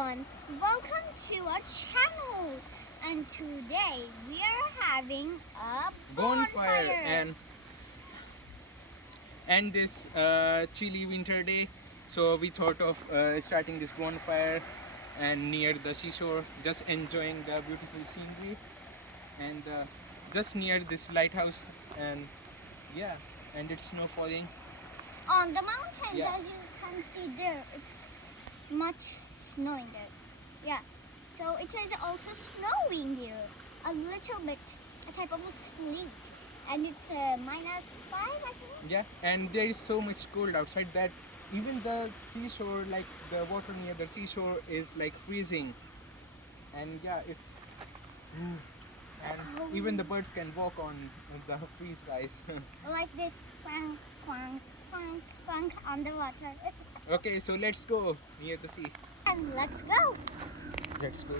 everyone, welcome to our channel, and today we are having a bonfire. And this chilly winter day, so we thought of starting this bonfire and near the seashore, just enjoying the beautiful scenery and just near this lighthouse. And yeah, and it's snow falling. On the mountains, Yeah. as you can see there, it's much snowing there. Yeah, so it is also snowing there a little bit, a type of a sleet, and it's -5, I think. Yeah, and there is so much cold outside that even the seashore, like the water near the seashore, is like freezing. And yeah, it's and even the birds can walk on the freeze ice. Like this, quank, quank, quank, quank on the water. Okay, so let's go near the sea. And let's go. Let's go.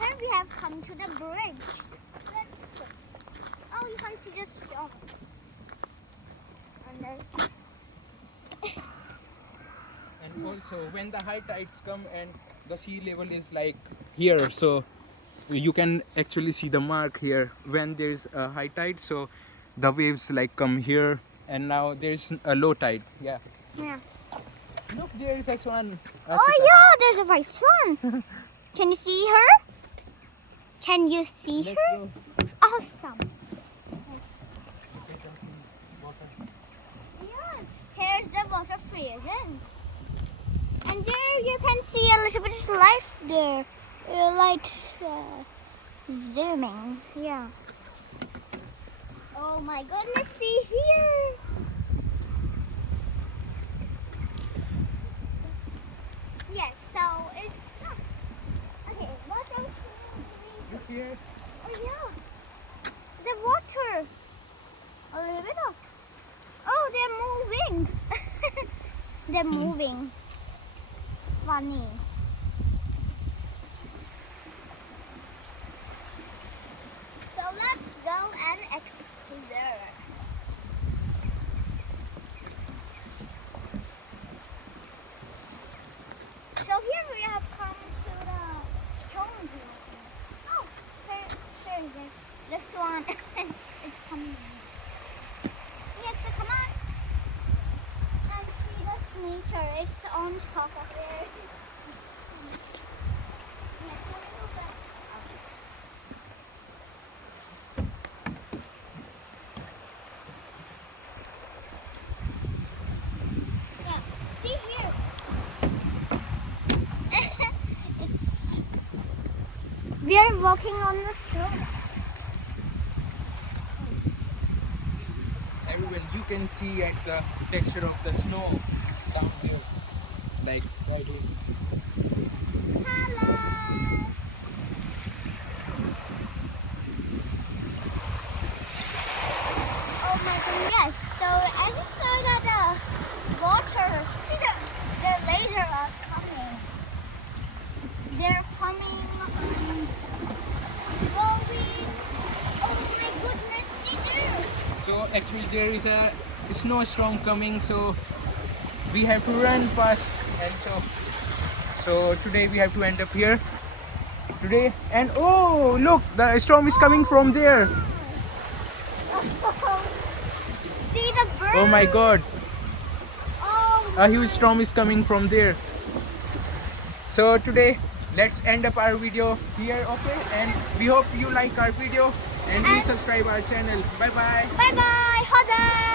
Here we have come to the bridge. Let's go. Oh, you can see the stop. And And also, when the high tides come and the sea level is like here, so you can actually see the mark here when there's a high tide. So the waves like come here, and now there's a low tide. Yeah. yeah. Look, there is a swan. Oh yeah, there's a white swan. Can you see her? Can you see Let's her? go. Awesome. Yeah, here's the water freezing. And there you can see a little bit of life there. Lights zooming. Yeah. Oh my goodness, see here. Yes, so it's okay. What else do Look here. Oh yeah, the water. A little bit of. Oh, they're moving. They're moving. Funny. So let's go and explore. So here we have come to the stone building. Oh, there is it. The swan. It's coming. Yes, so come on and see this nature. It's on top of there. Yes, so we move that. Yeah, see here. It's we are walking on the stone. Everyone, you can see at the texture of the snow down here, like sliding. Hello. Oh my goodness, yes. So I just saw that water. See the laser are coming. They're coming going. Oh my goodness, see there. So actually there is a snowstorm coming, so we have to run fast. And so today we have to end up here today. And oh look, the storm is coming from there. See the bird. Oh my god, Oh, a huge storm is coming from there. So today let's end up our video here, okay? And we hope you like our video and please subscribe our channel. Bye bye. bye bye. Hoda.